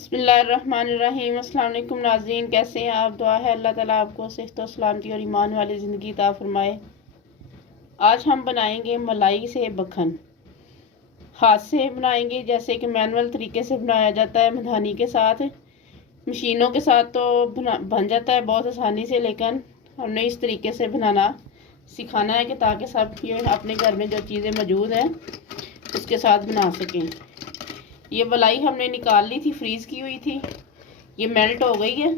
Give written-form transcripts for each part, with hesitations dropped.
बिस्मिल्लाहिर्रहमानिर्रहीम। अस्सलाम वालेकुम नाज़रीन, कैसे हैं आप? दुआ है अल्लाह ताला आपको सेहत और सलामती और ईमान वाली ज़िंदगी अता फरमाए। आज हम बनाएंगे मलाई से मक्खन। हाथ से बनाएंगे जैसे कि मैनुअल तरीके से बनाया जाता है मधानी के साथ। मशीनों के साथ तो बन जाता है बहुत आसानी से, लेकिन हमने इस तरीके से बनाना सिखाना है कि ताकि सब ये अपने घर में जो चीज़ें मौजूद हैं उसके साथ बना सकें। ये मलाई हमने निकाल ली थी, फ्रीज़ की हुई थी, ये मेल्ट हो गई है।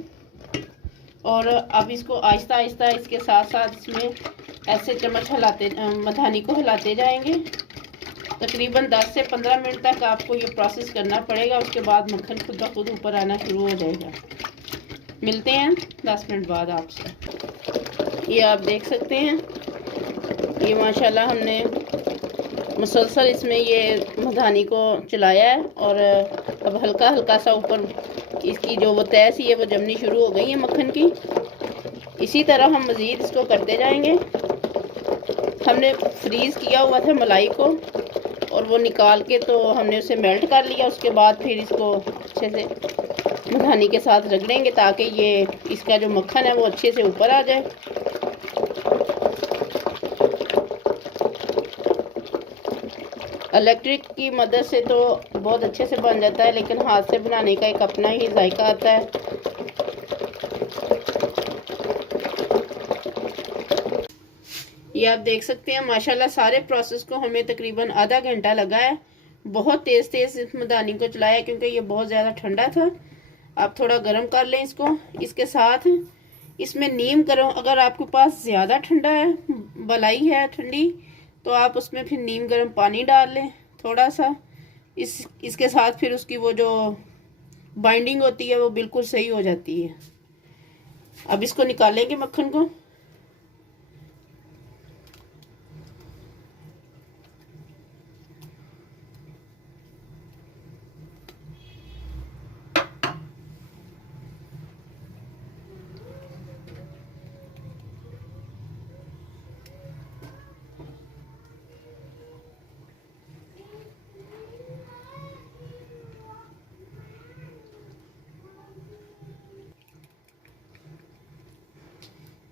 और अब इसको आहिस्ता आहिस्ता इसके साथ साथ इसमें ऐसे चम्मच हिलाते मधानी को हिलाते जाएंगे। तकरीबन 10 से 15 मिनट तक आपको ये प्रोसेस करना पड़ेगा। उसके बाद मक्खन खुद ब खुद ऊपर आना शुरू हो जाएगा। मिलते हैं 10 मिनट बाद आपसे। ये आप देख सकते हैं, ये माशाल्लाह हमने मुसलसल इसमें ये मधानी को चलाया है और अब हल्का हल्का सा ऊपर इसकी जो वो तह सी है वो जमनी शुरू हो गई है मक्खन की। इसी तरह हम मज़ीद इसको करते जाएंगे। हमने फ्रीज़ किया हुआ था मलाई को और वो निकाल के तो हमने उसे मेल्ट कर लिया। उसके बाद फिर इसको अच्छे से मधानी के साथ रगड़ेंगे ताकि ये इसका जो मक्खन है वो अच्छे से ऊपर आ जाए। इलेक्ट्रिक की मदद से तो बहुत अच्छे से बन जाता है, लेकिन हाथ से बनाने का एक अपना ही जायका आता है। ये आप देख सकते हैं माशाल्लाह सारे प्रोसेस को हमें तकरीबन आधा घंटा लगा है। बहुत तेज़ तेज़ इस मदानी को चलाया क्योंकि ये बहुत ज़्यादा ठंडा था। आप थोड़ा गर्म कर लें इसको। इसके साथ इसमें नीम करो, अगर आपके पास ज़्यादा ठंडा है, मलाई है ठंडी, तो आप उसमें फिर नीम गर्म पानी डाल लें थोड़ा सा। इसके साथ फिर उसकी वो जो बाइंडिंग होती है वो बिल्कुल सही हो जाती है। अब इसको निकालेंगे मक्खन को।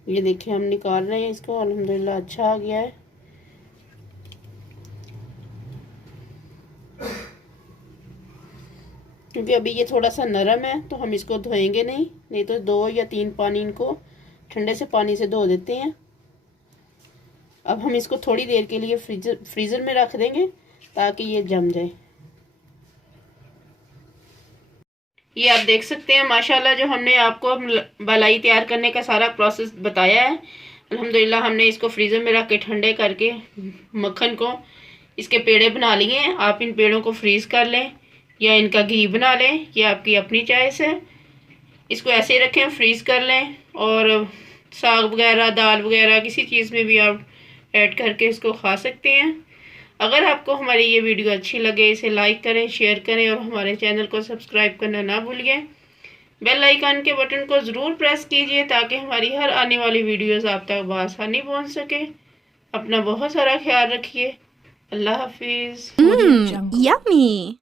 ये देखिए हम निकाल रहे हैं इसको, अल्हम्दुलिल्लाह अच्छा आ गया है। क्योंकि अभी ये थोड़ा सा नरम है तो हम इसको धोएंगे नहीं तो 2 या 3 पानी इनको ठंडे से पानी से धो देते हैं। अब हम इसको थोड़ी देर के लिए फ्रीज़र में रख देंगे ताकि ये जम जाए। ये आप देख सकते हैं माशाल्लाह जो हमने आपको मलाई तैयार करने का सारा प्रोसेस बताया है। अल्हम्दुलिल्लाह हमने इसको फ्रीज़र में रख के ठंडे करके मक्खन को इसके पेड़े बना लिए हैं। आप इन पेड़ों को फ्रीज़ कर लें या इनका घी बना लें, ये आपकी अपनी चॉइस है। इसको ऐसे ही रखें, फ्रीज़ कर लें और साग वगैरह दाल वगैरह किसी चीज़ में भी आप ऐड करके इसको खा सकते हैं। अगर आपको हमारी ये वीडियो अच्छी लगे इसे लाइक करें, शेयर करें और हमारे चैनल को सब्सक्राइब करना ना भूलिए। बेल आइकन के बटन को ज़रूर प्रेस कीजिए ताकि हमारी हर आने वाली वीडियोस आप तक बआसानी पहुंच सके। अपना बहुत सारा ख्याल रखिए। अल्लाह हाफिज़। Yummy.